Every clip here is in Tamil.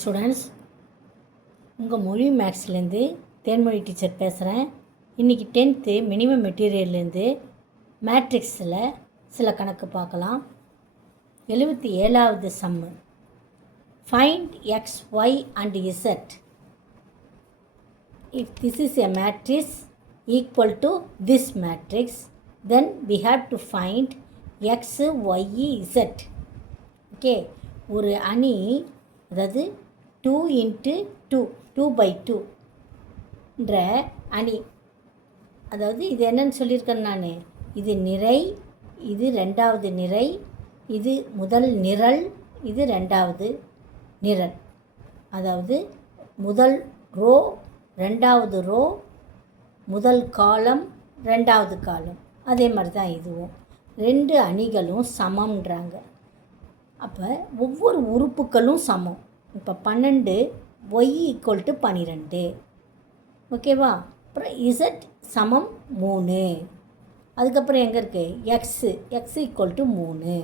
ஸ்டூடெண்ட்ஸ், உங்கள் மொழி மேக்ஸ்லேருந்து தேன்மொழி டீச்சர் பேசுகிறேன். இன்றைக்கி 10th மினிமம் மெட்டீரியல்லேருந்து மேட்ரிக்ஸில் சில கணக்கு பார்க்கலாம். 77வது சம்மு. Find X, Y and Z if this is a matrix equal to this matrix, then we have to find x, y, z. Okay, ஒரு அணி, அதாவது 2 into 2, 2/2 என்ற அணி. அதாவது இது என்னன்னு சொல்லியிருக்கேன் நான், இது நிறை, இது ரெண்டாவது நிறை, இது முதல் நிரல், இது ரெண்டாவது நிரல். அதாவது முதல் ரோ, ரெண்டாவது ரோ, முதல் காலம், ரெண்டாவது காலம். அதே மாதிரி தான் இதுவும். ரெண்டு அணிகளும் சமம்ன்றாங்க. அப்போ ஒவ்வொரு உறுப்புகளும் சமம். இப்போ 12 y = 12. ஓகேவா? அப்புறம் z சமம் 3. அதுக்கப்புறம் எங்கே இருக்குது? x = 3.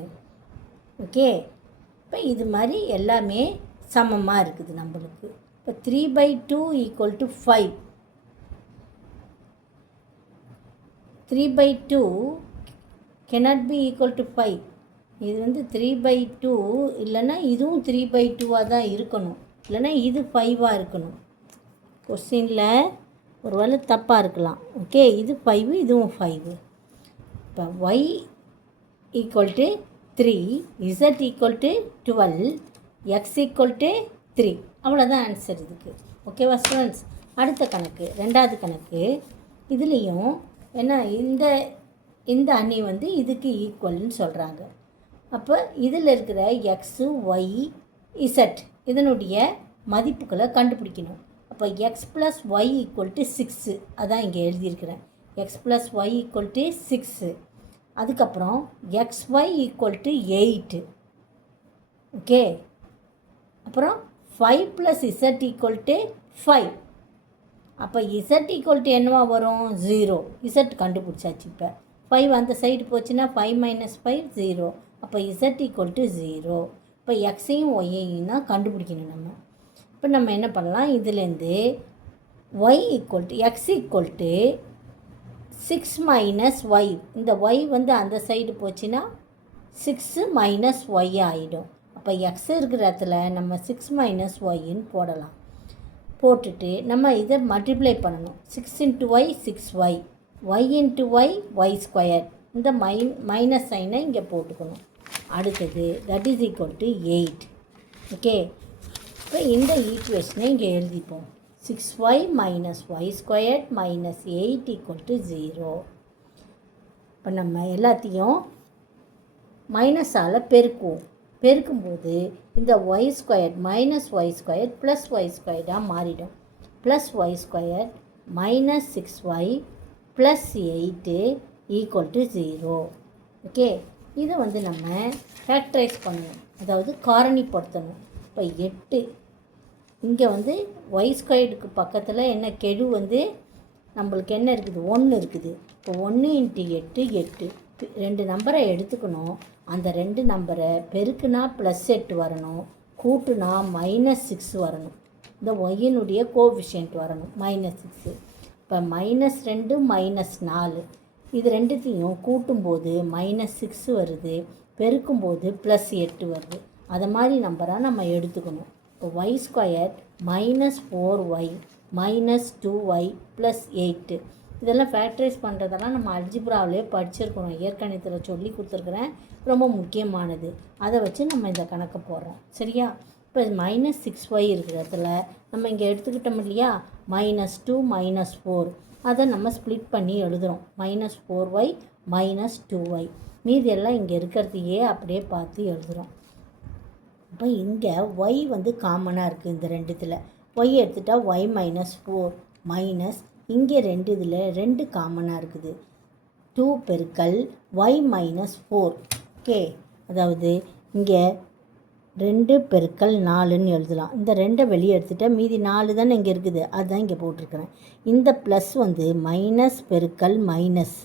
ஓகே, இப்போ இது மாதிரி எல்லாமே சமமாக இருக்குது நம்மளுக்கு. இப்போ 3/2 = 5. 3/2 cannot be equal to 5. இது வந்து 3/2 இல்லைன்னா இதுவும் 3/2 தான் இருக்கணும், இல்லைன்னா இது 5 இருக்கணும். கொஸ்டினில் ஒரு வேளை தப்பாக இருக்கலாம். ஓகே, இது 5, இதுவும் 5. இப்போ y = 3, z = 12, x = 3. அவ்வளோதான் ஆன்சர் இதுக்கு. ஓகேவா ஸ்டூடெண்ட்ஸ்? அடுத்த கணக்கு, ரெண்டாவது கணக்கு. இதுலேயும் என்ன, இந்த அணி வந்து இதுக்கு ஈக்குவல்னு சொல்கிறாங்க. அப்போ இதில் இருக்கிற எக்ஸு, ஒய், இசட் இதனுடைய மதிப்புகளை கண்டுபிடிக்கணும். அப்போ x + y = 6, அதான் இங்கே எழுதியிருக்கிறேன். x + y = 6. அதுக்கப்புறம் xy = 8. ஓகே, அப்புறம் 5 + z = 5. அப்போ z என்னவா வரும்? 0. z கண்டுபிடிச்சாச்சு. இப்போ 5 அந்த சைடு போச்சுன்னா 5 - 5 0. அப்போ z = 0. இப்போ எக்ஸையும் ஒய்யையும் தான் கண்டுபிடிக்கணும் நம்ம. இப்போ நம்ம என்ன பண்ணலாம், இதுலேருந்து x = 6 - y. இந்த y வந்து அந்த சைடு போச்சுன்னா 6 - y ஆகிடும். அப்போ எக்ஸ் இருக்கிற இடத்துல நம்ம 6 - yன்னு போடலாம். போட்டுட்டு நம்ம இதை மல்டிப்ளை பண்ணணும். 6 × y 6y, y × y y². இந்த மைனஸ் சைனை இங்கே போட்டுக்கணும். அடுத்தது that is equal to 8. Okay, இப்போ இந்த ஈக்குவேஷனை இங்கே எழுதிப்போம். 6y - y² - 8 = 0. இப்போ நம்ம எல்லாத்தையும் மைனஸால் பெருக்குவோம். பெருக்கும்போது இந்த y² - y² + y² மாறிடும். +y² - 6y + 8 = 0. ஓகே, இதை வந்து நம்ம ஃபேக்டரைஸ் பண்ணணும், அதாவது காரணிப்படுத்தணும். இப்போ 8 இங்கே வந்து y² பக்கத்தில் என்ன கெழு வந்து நம்மளுக்கு என்ன இருக்குது? 1 இருக்குது. இப்போ 1 × 8 8. 2 நம்பரை எடுத்துக்கணும். அந்த 2 நம்பரை பெருக்குனா +8 வரணும், கூட்டுனா -6 வரணும். இந்த ஒய்யினுடைய கோஎஃபிஷியன்ட் வரணும் -6. இப்போ -2 -4 இது ரெண்டுத்தையும் கூட்டும்போது -6 வருது, பெருக்கும்போது +8 வருது. அதை மாதிரி நம்பராக நம்ம எடுத்துக்கணும். இப்போ y² -4y -2y + 8. இதெல்லாம் ஃபேக்டரைஸ் பண்ணுறதெல்லாம் நம்ம அல்ஜிப்ராவிலே படிச்சிருக்கணும், இயற்கணிதத்தில் சொல்லி கொடுத்துருக்குறேன். ரொம்ப முக்கியமானது. அதை வச்சு நம்ம இந்த கணக்கு போடுறோம். சரியா? இப்போ -6y இருக்கிற இடத்துல நம்ம இங்கே எடுத்துக்கிட்டோம் இல்லையா, -2 -4. அதை நம்ம ஸ்ப்ளிட் பண்ணி எழுதுகிறோம். -4y -2y. மீதி எல்லாம் இங்கே இருக்கிறதையே அப்படியே பார்த்து எழுதுகிறோம். இப்போ இங்கே y வந்து காமனாக இருக்குது. இந்த ரெண்டுத்தில் y எடுத்துட்டால் y -4 மைனஸ் இங்கே இதில் 2 காமனாக இருக்குது. 2 × y -4. ஓகே, அதாவது இங்கே 2 × 4ன்னு எழுதலாம். இந்த 2 வெளியே எடுத்துகிட்டால் மீதி 4 தானே இங்கே இருக்குது, அதுதான் இங்கே போட்டிருக்கிறேன். இந்த ப்ளஸ் வந்து மைனஸ் பெருக்கல் மைனஸ்,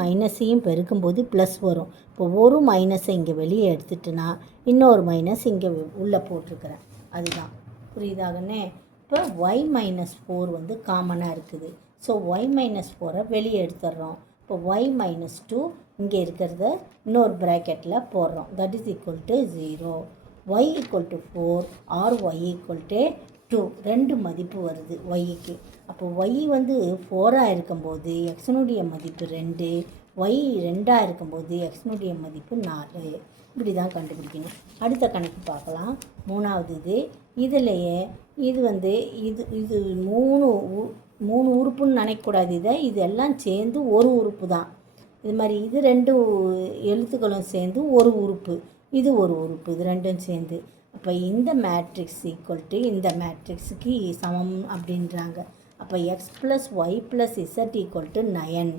மைனஸையும் பெருக்கும்போது ப்ளஸ் வரும். இப்போ ஒரு மைனஸை இங்கே வெளியே எடுத்துட்டுனா இன்னொரு மைனஸ் இங்கே உள்ளே போட்டிருக்கிறேன். அதுதான். புரியுதாகண்ணே? இப்போ y மைனஸ் 4 வந்து காமனாக இருக்குது. ஸோ y மைனஸ் 4 வெளியே எடுத்துடுறோம். இப்போ y மைனஸ் 2 இங்கே இருக்கிறத இன்னொரு ப்ராக்கெட்டில் போடுறோம். That is equal to 0. y equal to 4 or y equal to 2 2 மதிப்பு வருது yக்கு. அப்போ y வந்து 4ஆக இருக்கும்போது எக்ஸனுடைய மதிப்பு 2, y 2ஆக இருக்கும்போது எக்ஸனுடைய மதிப்பு 4. இப்படி தான் கண்டுபிடிக்கணும். அடுத்த கணக்கு பார்க்கலாம். மூணாவது இதுலேயே இது வந்து இது மூணு உறுப்புன்னு நினைக்கக்கூடாது. இதெல்லாம் சேர்ந்து ஒரு உறுப்பு தான். இது மாதிரி இது 2 எழுத்துக்களும் சேர்ந்து ஒரு உறுப்பு, இது ஒரு உறுப்பு, இது ரெண்டும் சேர்ந்து. அப்போ இந்த மேட்ரிக்ஸ் ஈக்குவல் டு இந்த மேட்ரிக்ஸுக்கு சமம் அப்படின்றாங்க. அப்போ x plus y plus z equal to 9,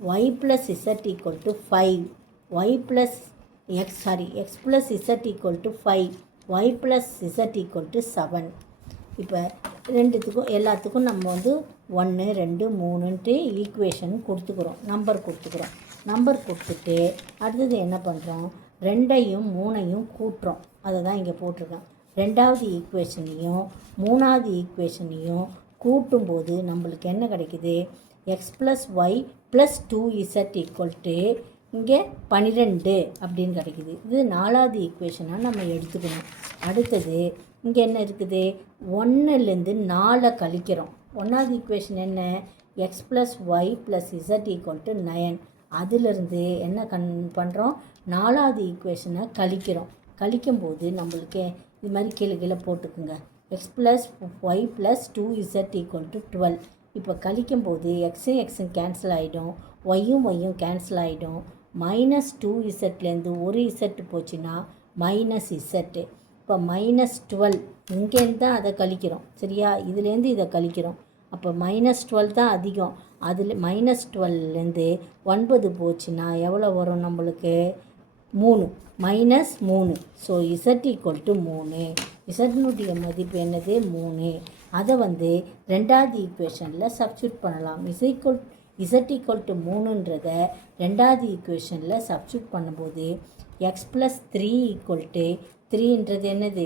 y plus z equal to 5, x plus z equal to 5, y plus z equal to 7. இப்போ எல்லாத்துக்கும் நம்ம வந்து 1 2 3ன்ட்டு ஈக்குவேஷன் கொடுத்துக்கிறோம், நம்பர் கொடுத்துட்டு அடுத்தது என்ன பண்ணுறோம், 2ஐயும் 3ஐயும் கூட்டுறோம். அதை தான் இங்கே போட்டிருக்கேன். 2வது ஈக்குவேஷனையும் 3வது ஈக்குவேஷனையும் கூட்டும்போது நம்மளுக்கு என்ன கிடைக்குது, x plus y plus 2z equal to இங்கே 12 அப்படின்னு கிடைக்குது. இது 4வது ஈக்குவேஷனாக நம்ம எடுத்துக்கணும். அடுத்தது இங்கே என்ன இருக்குது, 1லேருந்து 4 கழிக்கிறோம். 1வது ஈக்குவேஷன் என்ன, x plus y plus z equal to 9. அதிலிருந்து என்ன பண்ணுறோம், 4வது ஈக்குவேஷனை கழிக்கும்போது நம்மளுக்கு இது மாதிரி கீழே போட்டுக்குங்க. X plus y plus 2z equal to 12. இப்போ கழிக்கும்போது எக்ஸும் கேன்சல் ஆகிடும், ஒய்யும் கேன்சல் ஆகிடும். -2zலேருந்து ஒரு இசட் போச்சுன்னா -z. இப்போ -12 இங்கேருந்து தான் அதை கழிக்கிறோம். சரியா, இதுலேருந்து இதை கழிக்கிறோம். அப்போ -12 தான் அதிகம். அதில் -12லேருந்து 9 போச்சுன்னா எவ்வளோ வரும் நம்மளுக்கு, 3 -3. So Z equal to 3. இசட்னுடைய மதிப்பு என்னது, 3. அதை வந்து 2வது ஈக்குவேஷனில் சப்ஸ்டியூட் பண்ணலாம். இசட் ஈக்குவல் டு 3ன்றதை 2வது ஈக்குவேஷனில் சப்ஸ்டியூட் பண்ணும்போது எக்ஸ் ப்ளஸ் 3 ஈக்குவல் டு 3ன்றது என்னது,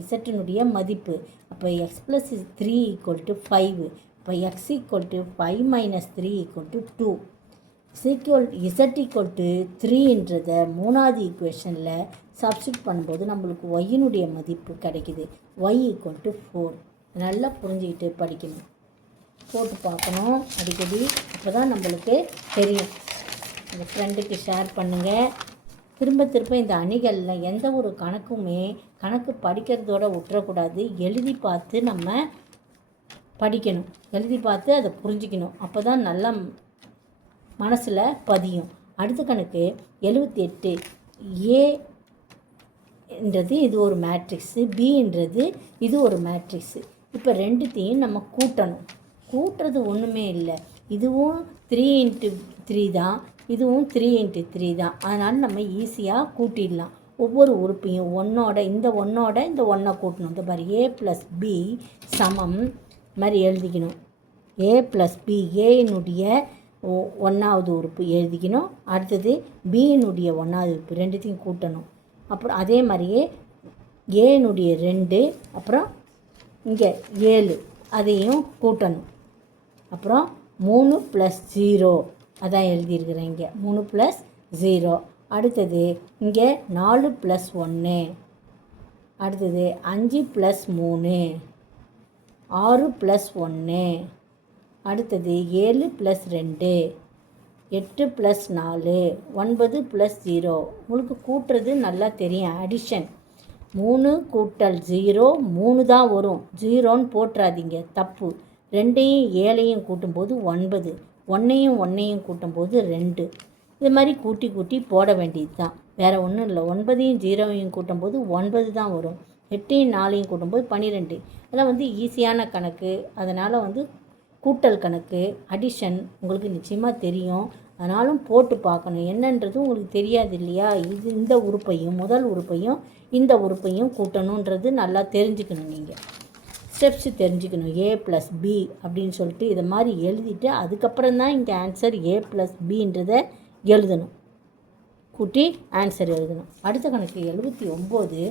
இசட்டுனுடைய மதிப்பு. அப்போ எக்ஸ் ப்ளஸ் 3 ஈக்குவல் டு 5. இப்போ X equal to 5 - 3 equal to 2. Z equal to 3ன்றதை 3வது ஈக்குவேஷனில் சப்ஸ்டியூட் பண்ணும்போது நம்மளுக்கு ஒய்யினுடைய மதிப்பு கிடைக்குது. Y equal to 4. நல்லா புரிஞ்சுக்கிட்டு படிக்கணும், போட்டு பார்க்கணும் அடிக்கடி. அப்போ தான் நம்மளுக்கு தெரியும். உங்கள் ஃப்ரெண்டுக்கு ஷேர் பண்ணுங்கள். திரும்ப இந்த அணிகளில் எந்த ஒரு கணக்கு படிக்கிறதோட விட்டுறக்கூடாது. எழுதி பார்த்து நம்ம படிக்கணும், எழுதி பார்த்து அதை புரிஞ்சிக்கணும். அப்போ தான் நல்லா மனசில் பதியும். அடுத்த கணக்கு 78. ஏன்றது இது ஒரு மேட்ரிக்ஸு, பின்றது இது ஒரு மேட்ரிக்ஸு. இப்போ ரெண்டுத்தையும் நம்ம கூட்டுறது ஒன்றுமே இல்லை. இதுவும் 3×3 தான், இதுவும் 3×3 தான். அதனால் நம்ம ஈஸியாக கூட்டிடலாம். ஒவ்வொரு உறுப்பையும் இந்த ஒன்றை கூட்டணும். இந்த மாதிரி a + b சமம் மாதிரி எழுதிக்கணும். a + b, ஏனுடைய 1வது உறுப்பு எழுதிக்கணும். அடுத்தது பியினுடைய 1வது உறுப்பு, ரெண்டுத்தையும் கூட்டணும். அப்புறம் அதே மாதிரியே ஏனுடைய 2, அப்புறம் இங்கே 7 அதையும் கூட்டணும். அப்புறம் 3 + 0 அதான் எழுதியிருக்கிறேன் இங்கே, 3 + 0. அடுத்தது இங்கே 4 + 1, அடுத்தது 5 + 3, 6 + 1, அடுத்தது 7 + 2, 8 + 4, 9 + 0. உங்களுக்கு கூட்டுறது நல்லா தெரியும், அடிஷன். 3 + 0 3 தான் வரும், 0ன்னு போட்டுறாதீங்க, தப்பு. 2ஐயும் 7ஐயும் கூட்டும்போது 9, 1ஐயும் கூட்டும்போது 2. இது மாதிரி கூட்டி போட வேண்டியது தான், வேறு ஒன்றும் இல்லை. 9ஐயும் 0ஐயும் கூட்டும்போது 9 தான் வரும். 8ஐயும் 4ஐயும் கூட்டும்போது 12. இதெல்லாம் வந்து ஈஸியான கணக்கு. அதனால் வந்து கூட்டல் கணக்கு, அடிஷன் உங்களுக்கு நிச்சயமாக தெரியும். ஆனாலும் போட்டு பார்க்கணும், என்னன்றது உங்களுக்கு தெரியாது இல்லையா. இந்த உறுப்பையும் முதல் உறுப்பையும் இந்த உறுப்பையும் கூட்டணுன்றது நல்லா தெரிஞ்சுக்கணும். நீங்கள் ஸ்டெப்ஸ் தெரிஞ்சுக்கணும். a + b அப்படின்னு சொல்லிட்டு இதை மாதிரி எழுதிட்டு அதுக்கப்புறம் தான் இங்கே ஆன்சர் a + bன்றதை எழுதணும், கூட்டி ஆன்சர் எழுதணும். அடுத்த கணக்கு 79.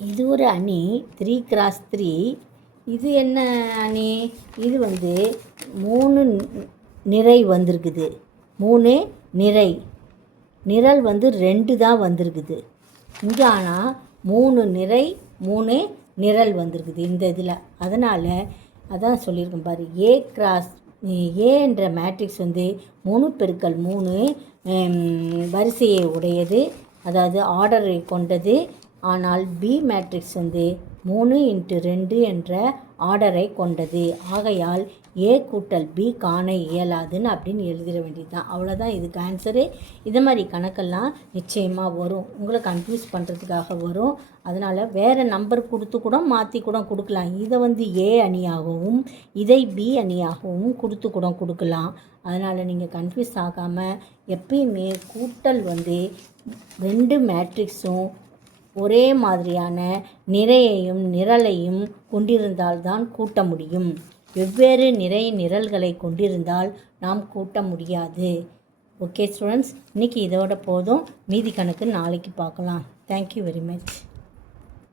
இது ஒரு அணி 3x3. இது என்ன அணி? இது 3 நிரை வந்திருக்குது. 3 நிரை, நிரல் 2 தான் வந்திருக்குது. இங்கே ஆனால் 3 நிரை 3 நிரல் வந்திருக்குது இந்த இதில். அதனால் அதான் சொல்லியிருக்கேன் பாரு, ஏ என்ற மேட்ரிக்ஸ் 3 × 3 வரிசையை உடையது, அதாவது ஆர்டரை கொண்டது. ஆனால் பி மேட்ரிக்ஸ் 3 × 2 என்ற ஆர்டரை கொண்டது. ஆகையால் ஏ கூட்டல் பி காண இயலாதுன்னு அப்படின்னு எழுதிட வேண்டியது தான். அவ்வளோதான் இதுக்கு ஆன்சரு. இது மாதிரி கணக்கெல்லாம் நிச்சயமாக வரும், உங்களை கன்ஃபியூஸ் பண்ணுறதுக்காக வரும். அதனால் வேறு நம்பர் கொடுத்து கூட மாற்றி கூட கொடுக்கலாம். இதை ஏ அணியாகவும் இதை பி அணியாகவும் கொடுத்து கூட கொடுக்கலாம். அதனால் நீங்கள் கன்ஃபியூஸ் ஆகாமல் எப்பயுமே கூட்டல் 2 மேட்ரிக்ஸும் ஒரே மாதிரியான நிறையையும் நிரலையும் கொண்டிருந்தால்தான் கூட்ட முடியும். வெவ்வேறு நிறை நிரல்களை கொண்டிருந்தால் நாம் கூட்ட முடியாது. ஓகே ஸ்டூடெண்ட்ஸ், இன்றைக்கி இதோட போதும். மீதி கணக்கு நாளைக்கு பார்க்கலாம். Thank you very much.